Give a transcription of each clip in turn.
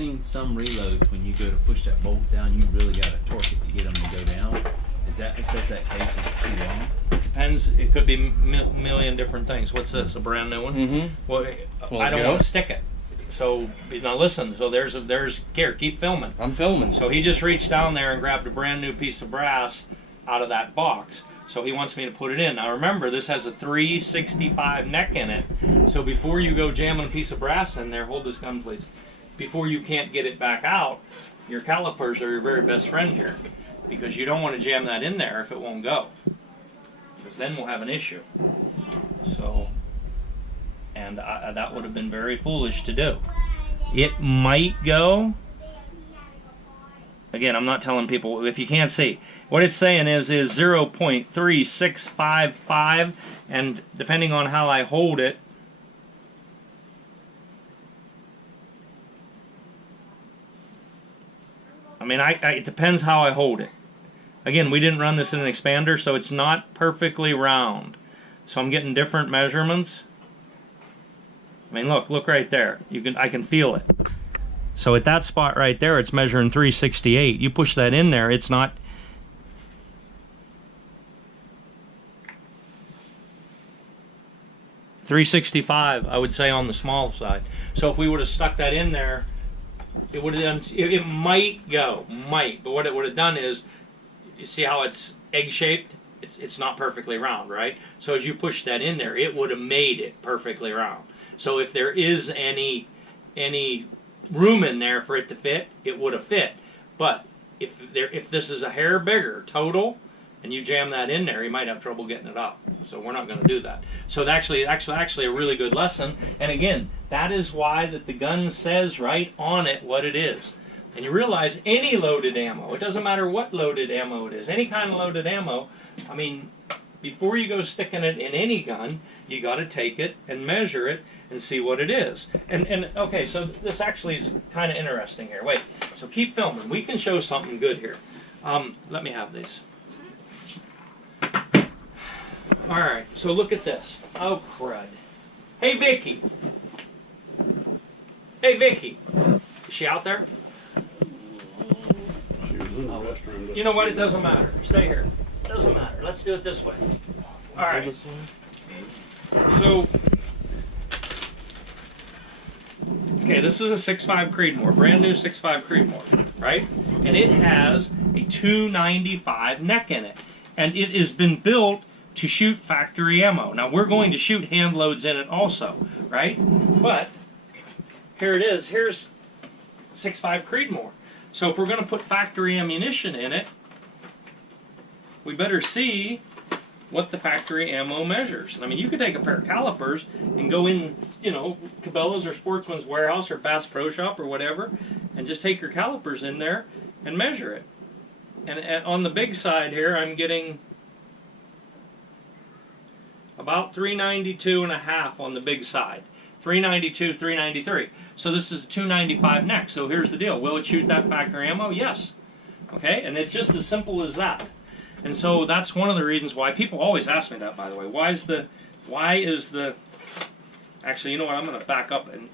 seen some reloads when you go to push that bolt down, you really got to torque it to get them to go down. Is that if that's that case, it's too long? Depends. It could be a million different things. What's this? A brand new one? Mm-hmm. Well, I don't want to stick it. So now listen. So there's here. Keep filming. I'm filming. So he just reached down there and grabbed a brand new piece of brass out of that box. So he wants me to put it in. Now remember, this has a 365 neck in it. So before you go jamming a piece of brass in there, hold this gun please. Before you can't get it back out, your calipers are your very best friend here. Because you don't want to jam that in there if it won't go. Because then we'll have an issue. So, and that would have been very foolish to do. It might go. Again, I'm not telling people, if you can't see. What it's saying is 0.3655, and depending on how I hold it, I mean, it depends how I hold it. Again, we didn't run this in an expander, so it's not perfectly round. So I'm getting different measurements. I mean, look right there. I can feel it. So at that spot right there, it's measuring 368. You push that in there, it's not. .365, I would say, on the small side. So if we would have stuck that in there, it would have done. It might go, but what it would have done is, you see how it's egg-shaped? It's not perfectly round, right? So as you push that in there, it would have made it perfectly round. So if there is any room in there for it to fit, it would have fit. But if this is a hair bigger total, and you jam that in there, you might have trouble getting it up. So we're not going to do that. So it's actually a really good lesson. And again, that is why that the gun says right on it what it is. And you realize any loaded ammo, it doesn't matter what loaded ammo it is, any kind of loaded ammo, I mean, before you go sticking it in any gun, you got to take it and measure it and see what it is. And okay, so this actually is kind of interesting here. Wait, so keep filming. We can show something good here. Let me have these. All right, so look at this. Oh, crud. Hey, Vicky. Hey, Vicky. Is she out there? She was in the restroom. You know what? It doesn't matter. Stay here. It doesn't matter. Let's do it this way. All right. So, okay, this is a 6.5 Creedmoor, brand new 6.5 Creedmoor, right? And it has a 295 neck in it. And it has been built to shoot factory ammo. Now, we're going to shoot hand loads in it also, right? But, here it is. Here's 6.5 Creedmoor. So if we're going to put factory ammunition in it, we better see what the factory ammo measures. I mean, you could take a pair of calipers and go in, you know, Cabela's or Sportsman's Warehouse or Bass Pro Shop or whatever, and just take your calipers in there and measure it. And on the big side here, I'm getting about 392.5 on the big side. 392, 393. So this is a 295 neck. So here's the deal. Will it shoot that factory ammo? Yes. Okay? And it's just as simple as that. And so that's one of the reasons why people always ask me that, by the way. Why is the actually, you know what, I'm going to back up and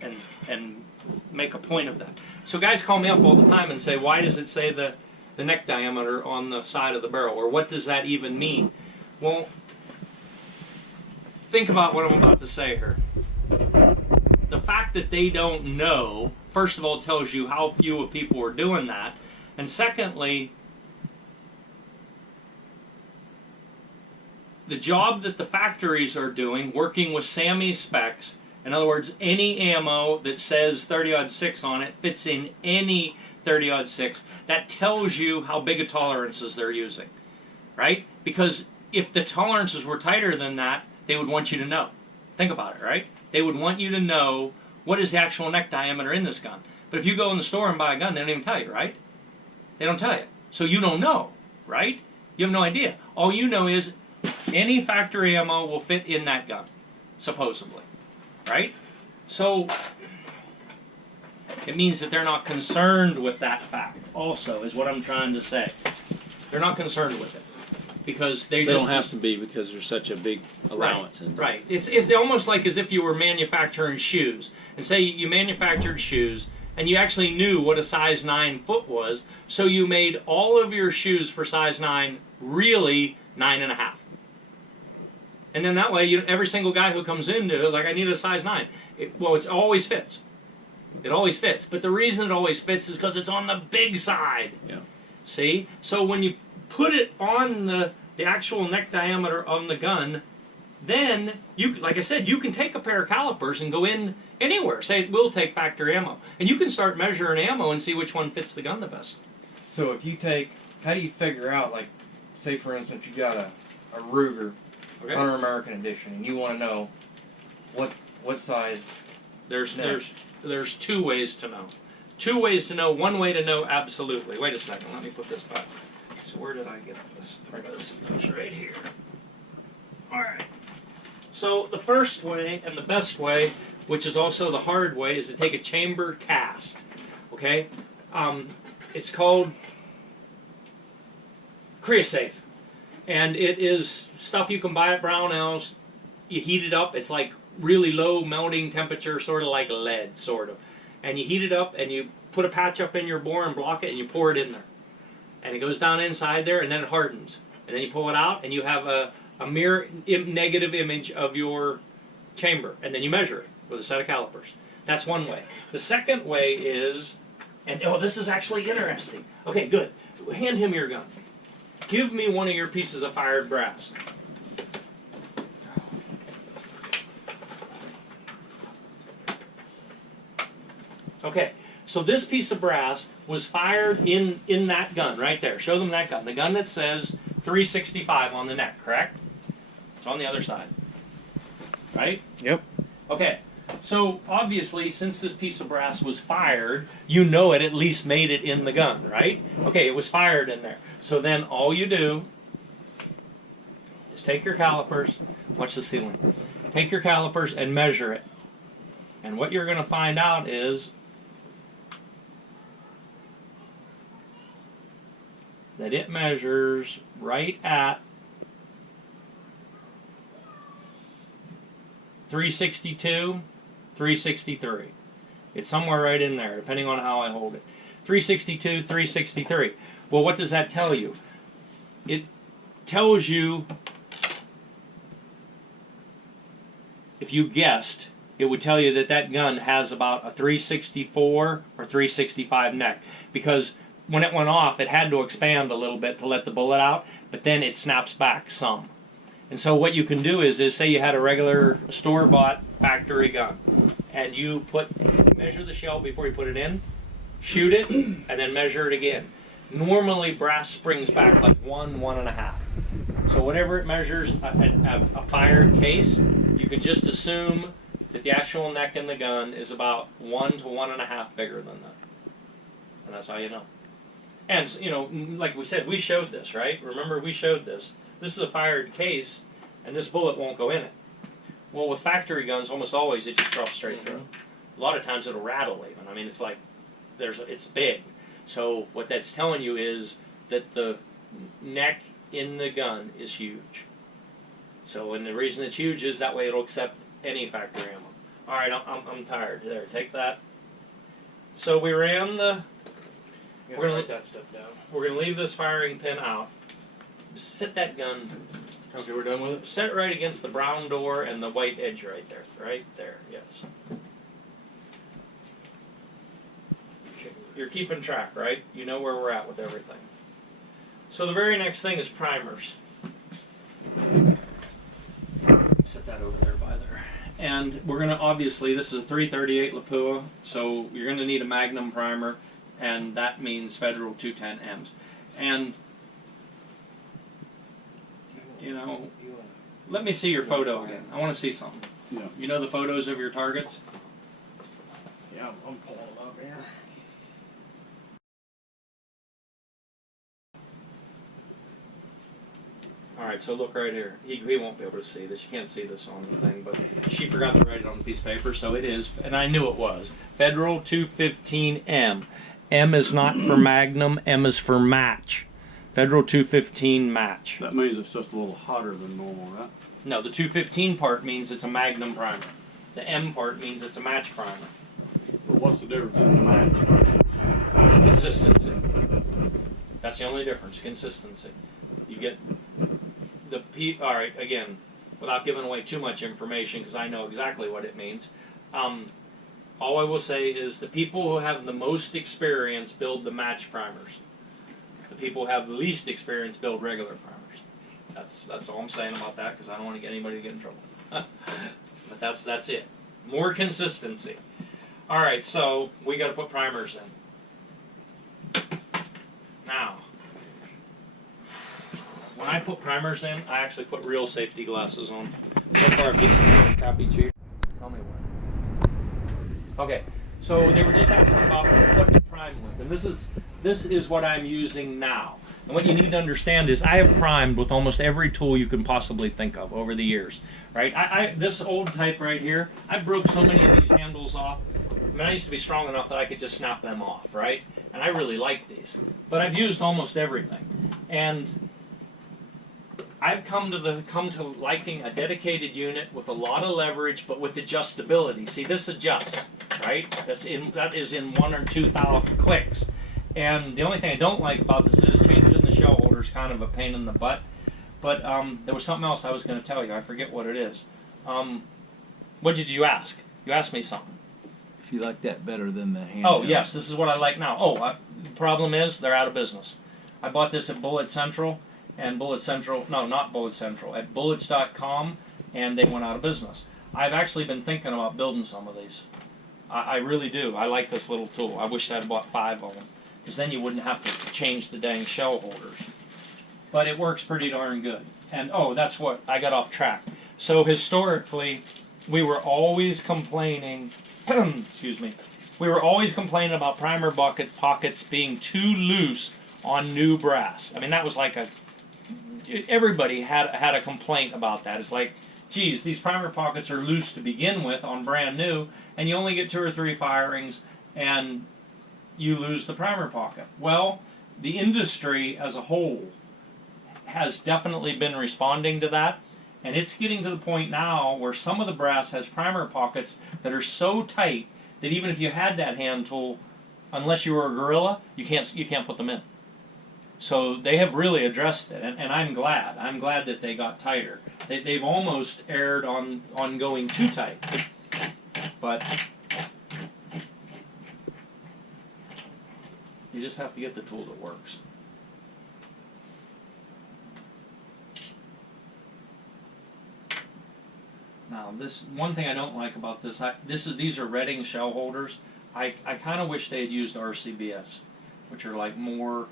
make a point of that. So guys call me up all the time and say, why does it say the neck diameter on the side of the barrel? Or what does that even mean? Well, think about what I'm about to say here. The fact that they don't know, first of all, tells you how few of people are doing that. And secondly, the job that the factories are doing, working with SAMI specs, in other words, any ammo that says 30-06 on it fits in any 30-06, that tells you how big of tolerances they're using, right? Because if the tolerances were tighter than that, they would want you to know. Think about it, right? They would want you to know what is the actual neck diameter in this gun. But if you go in the store and buy a gun, they don't even tell you, right? They don't tell you. So you don't know, right? You have no idea. All you know is any factory ammo will fit in that gun, supposedly, right? So it means that they're not concerned with that fact also, is what I'm trying to say. They're not concerned with it. Because they don't have to be because there's such a big allowance in there. Right. It's almost like as if you were manufacturing shoes. And say you manufactured shoes and you actually knew what a size 9 foot was, so you made all of your shoes for size 9 really 9.5. And then that way, every single guy who comes in to, like, I need a size 9. It always fits. It always fits. But the reason it always fits is because it's on the big side. Yeah. See? So when you put it on the actual neck diameter on the gun, then, like I said, you can take a pair of calipers and go in anywhere. Say, we'll take factory ammo. And you can start measuring ammo and see which one fits the gun the best. So if you take, how do you figure out, like, say for instance you got a Ruger, Okay. Hunter American Edition, and you want to know what size? There's neck? there's 2 ways to know. 2 ways to know. One way to know absolutely. Wait a second. Let me put this back. So where did I get this? It's right here. All right. So the first way and the best way, which is also the hard way, is to take a chamber cast. Okay. It's called Creosafe. And it is stuff you can buy at Brownells. You heat it up. It's like really low melting temperature, sort of like lead, sort of. And you heat it up, and you put a patch up in your bore and block it, and you pour it in there. And it goes down inside there, and then it hardens. And then you pull it out, and you have a mirror negative image of your chamber. And then you measure it with a set of calipers. That's one way. The second way is, and oh, this is actually interesting. Okay, good. Hand him your gun. Give me one of your pieces of fired brass. Okay, so this piece of brass was fired in that gun right there. Show them that gun. The gun that says 365 on the neck, correct? It's on the other side. Right? Yep. Okay, so obviously since this piece of brass was fired, you know it at least made it in the gun, right? Okay, it was fired in there. So then all you do is take your calipers, watch the ceiling, take your calipers and measure it. And what you're going to find out is that it measures right at 362, 363. It's somewhere right in there, depending on how I hold it. 362, 363. Well, what does that tell you? It tells you, if you guessed, it would tell you that that gun has about a 364 or 365 neck. Because when it went off, it had to expand a little bit to let the bullet out, but then it snaps back some. And so what you can do is say you had a regular store-bought factory gun, and you measure the shell before you put it in, shoot it, and then measure it again. Normally brass springs back like 1.5. So whenever it measures a fired case, you can just assume that the actual neck in the gun is about 1 to 1.5 bigger than that. And that's how you know. And, you know, like we said, we showed this, right? Remember, we showed this. This is a fired case, and this bullet won't go in it. Well, with factory guns, almost always it just drops straight through. A lot of times it'll rattle even. I mean, it's like, it's big. So what that's telling you is that the neck in the gun is huge. So, and the reason it's huge is that way it'll accept any factory ammo. All right, I'm tired. There, take that. So we ran the. We're gonna let that stuff down. We're gonna leave this firing pin out. Just set that gun. Okay, we're done with it? Set it right against the brown door and the white edge right there. Right there, yes. You're keeping track, right? You know where we're at with everything. So the very next thing is primers. Set that over there by there. And we're going to, obviously, this is a 338 Lapua, so you're going to need a magnum primer, and that means Federal 210Ms. And, you know, let me see your photo again. I want to see something. Yeah. You know the photos of your targets? Yeah, I'm pulling them up here. Alright, so look right here. He won't be able to see this. You can't see this on the thing, but she forgot to write it on a piece of paper, so it is, and I knew it was. Federal 215M. M is not for Magnum, M is for match. Federal 215 match. That means it's just a little hotter than normal, right? No, the 215 part means it's a Magnum primer. The M part means it's a match primer. But what's the difference in the match versus? Consistency. That's the only difference, consistency. You get the all right, again, without giving away too much information, because I know exactly what it means, all I will say is the people who have the most experience build the match primers. The people who have the least experience build regular primers. That's all I'm saying about that, because I don't want to get anybody to get in trouble. But that's it. More consistency. All right, so we got to put primers in. Now, when I put primers in, I actually put real safety glasses on. So far, I've been wearing crappy too. Tell me what. Okay, so they were just asking about what to prime with, and this is what I'm using now. And what you need to understand is I have primed with almost every tool you can possibly think of over the years, right? This old type right here, I broke so many of these handles off. I mean, I used to be strong enough that I could just snap them off, right? And I really like these. But I've used almost everything. And I've come to liking a dedicated unit with a lot of leverage, but with adjustability. See, this adjusts, right? That is in 1 or 2 clicks. And the only thing I don't like about this is changing the shell holder is kind of a pain in the butt. But there was something else I was going to tell you. I forget what it is. What did you ask? You asked me something. If you like that better than the handheld. Oh, yes, this is what I like now. The problem is they're out of business. I bought this at Bullet Central, and Bullet Central, no, not Bullet Central, at bullets.com, and they went out of business. I've actually been thinking about building some of these. I really do. I like this little tool. I wish I'd bought 5 of them, because then you wouldn't have to change the dang shell holders. But it works pretty darn good. And, that's what, I got off track. So historically, we were always complaining, excuse me, we were always complaining about primer bucket pockets being too loose on new brass. I mean, that was like everybody had a complaint about that. It's like, geez, these primer pockets are loose to begin with on brand new, and you only get 2 or 3 firings, and you lose the primer pocket. Well, the industry as a whole has definitely been responding to that, and it's getting to the point now where some of the brass has primer pockets that are so tight that even if you had that hand tool, unless you were a gorilla, you can't put them in. So they have really addressed it, and I'm glad. I'm glad that they got tighter. They've almost erred on going too tight, but you just have to get the tool that works. Now, this one thing I don't like about this, these are Redding shell holders. I kind of wish they had used RCBS, which are like more,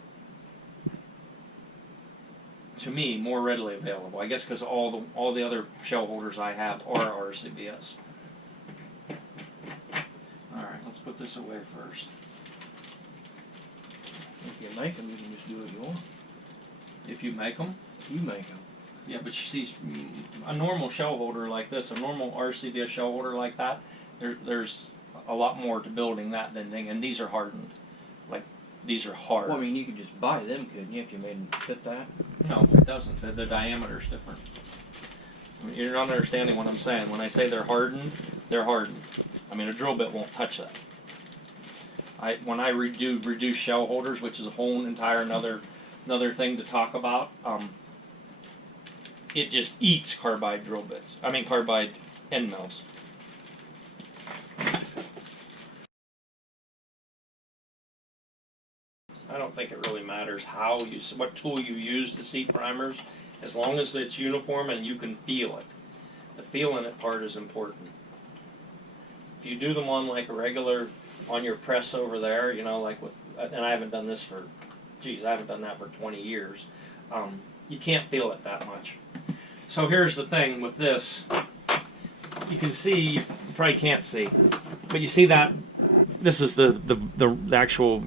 to me, more readily available. I guess because all the other shell holders I have are RCBS. All right, let's put this away first. If you make them, you can just do what you want. If you make them. You make them. Yeah, but you see, a normal shell holder like this, a normal RCBS shell holder like that, there's a lot more to building that than thing, and these are hardened. Like, these are hard. Well, I mean, you could just buy them, couldn't you, if you made them fit that? No, it doesn't. The diameter's different. I mean, you're not understanding what I'm saying. When I say they're hardened, they're hardened. I mean, a drill bit won't touch that. When I do reduce shell holders, which is a whole entire another thing to talk about, it just eats carbide drill bits. I mean, carbide end mills. I don't think it really matters what tool you use to seat primers, as long as it's uniform and you can feel it. The feeling it part is important. If you do them on like a regular, on your press over there, like with, and I haven't done this for, I haven't done that for 20 years. You can't feel it that much. So here's the thing with this. You can see, you probably can't see, but you see that this is the actual,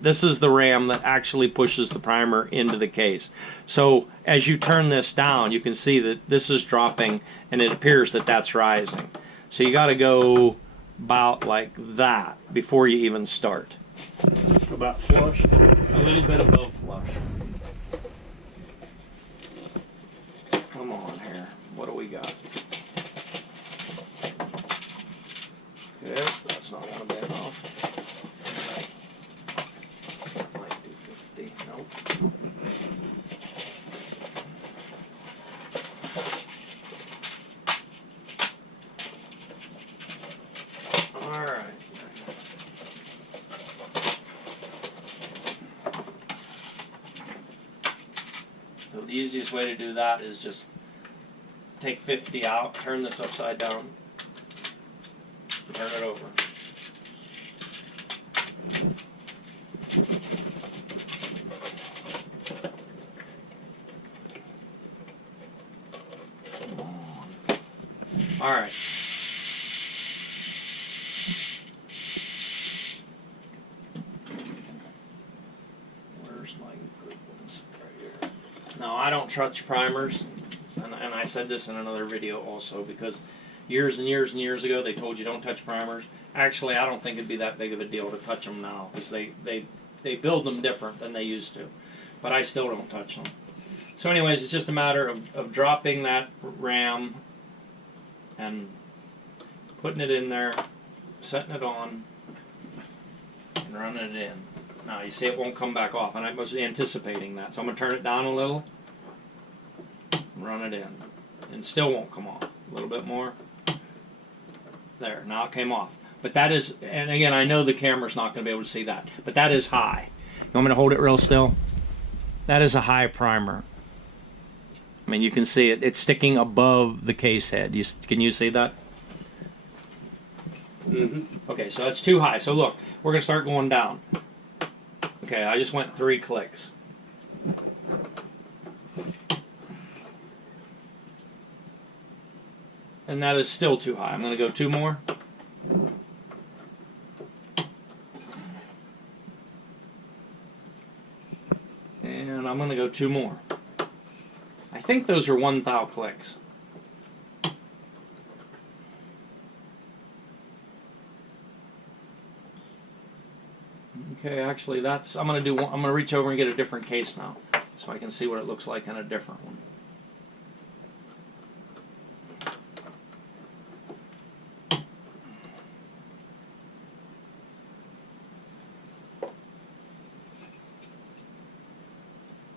this is the ram that actually pushes the primer into the case. So as you turn this down, you can see that this is dropping, and it appears that that's rising. So you got to go about like that before you even start. About flush. A little bit above flush. Come on here. What do we got? Good. So the easiest way to do that is just take 50 out, turn this upside down, turn it over. All right. Where's my improvements? Right here. Now, I don't touch primers, and I said this in another video also, because years and years and years ago they told you don't touch primers. Actually, I don't think it'd be that big of a deal to touch them now, because they build them different than they used to. But I still don't touch them. So anyways, it's just a matter of dropping that RAM and putting it in there, setting it on, and running it in. Now you see it won't come back off, and I was anticipating that. So I'm going to turn it down a little, run it in, and still won't come off. A little bit more. There, now it came off. But that is, and again, I know the camera's not going to be able to see that, but that is high. You want me to hold it real still? That is a high primer. I mean, you can see it. It's sticking above the case head. Can you see that? Mm-hmm. Okay, so that's too high. So look, we're going to start going down. Okay, I just went 3 clicks. And that is still too high. I'm going to go 2 more. And I'm going to go 2 more. I think those are 1 thou clicks. Okay, actually that's, I'm going to reach over and get a different case now, so I can see what it looks like in a different one.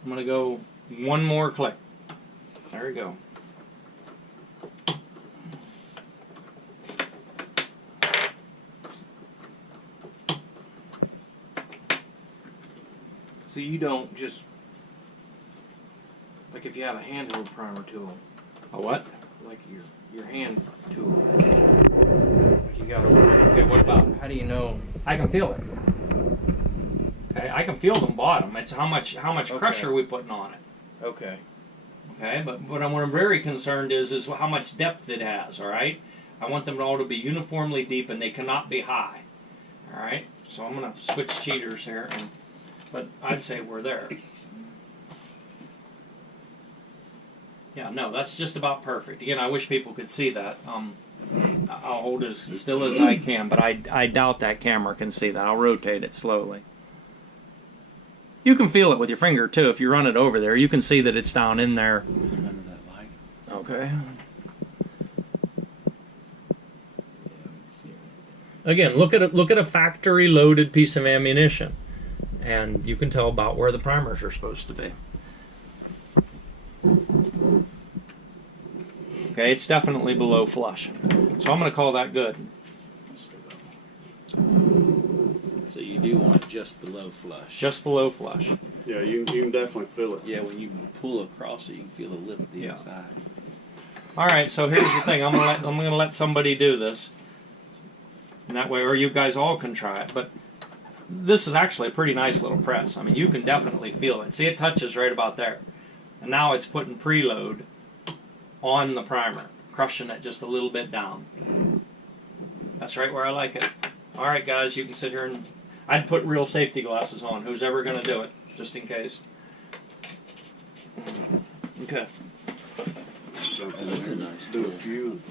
I'm going to go 1 more click. There we go. So you don't just, like if you have a handheld primer tool, A what? like your hand tool, like you got over there. Okay, what about? How do you know? I can feel it. Okay, I can feel the bottom. It's how much Okay. pressure we putting on it. Okay. Okay, but what I'm very concerned is how much depth it has. All right, I want them all to be uniformly deep, and they cannot be high. All right, so I'm going to switch cheaters here, but I'd say we're there. Yeah, no, that's just about perfect. Again, I wish people could see that. I'll hold it as still as I can, but I doubt that camera can see that. I'll rotate it slowly. You can feel it with your finger too. If you run it over there, you can see that it's down in there. Put it under that light. Okay. Again, look at a factory loaded piece of ammunition, and you can tell about where the primers are supposed to be. Okay, it's definitely below flush, so I'm going to call that good. So you do want it just below flush. Just below flush. Yeah, you can definitely feel it. Yeah, when you pull across it, you can feel the lip of the Yeah. inside. All right, so here's the thing. I'm gonna let somebody do this, and that way, or you guys all can try it. But this is actually a pretty nice little press. I mean, you can definitely feel it. See, it touches right about there, and now it's putting preload on the primer, crushing it just a little bit down. That's right where I like it. All right, guys, you can sit here and I'd put real safety glasses on. Who's ever gonna do it, just in case. Okay. That's a nice Do a tool. few.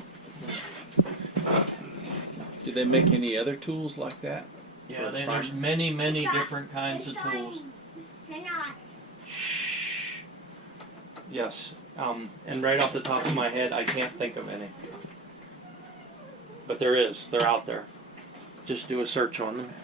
Do they make any other tools like that? Yeah, there's many different kinds of tools. Yes, and right off the top of my head, I can't think of any. But there is. They're out there. Just do a search on them.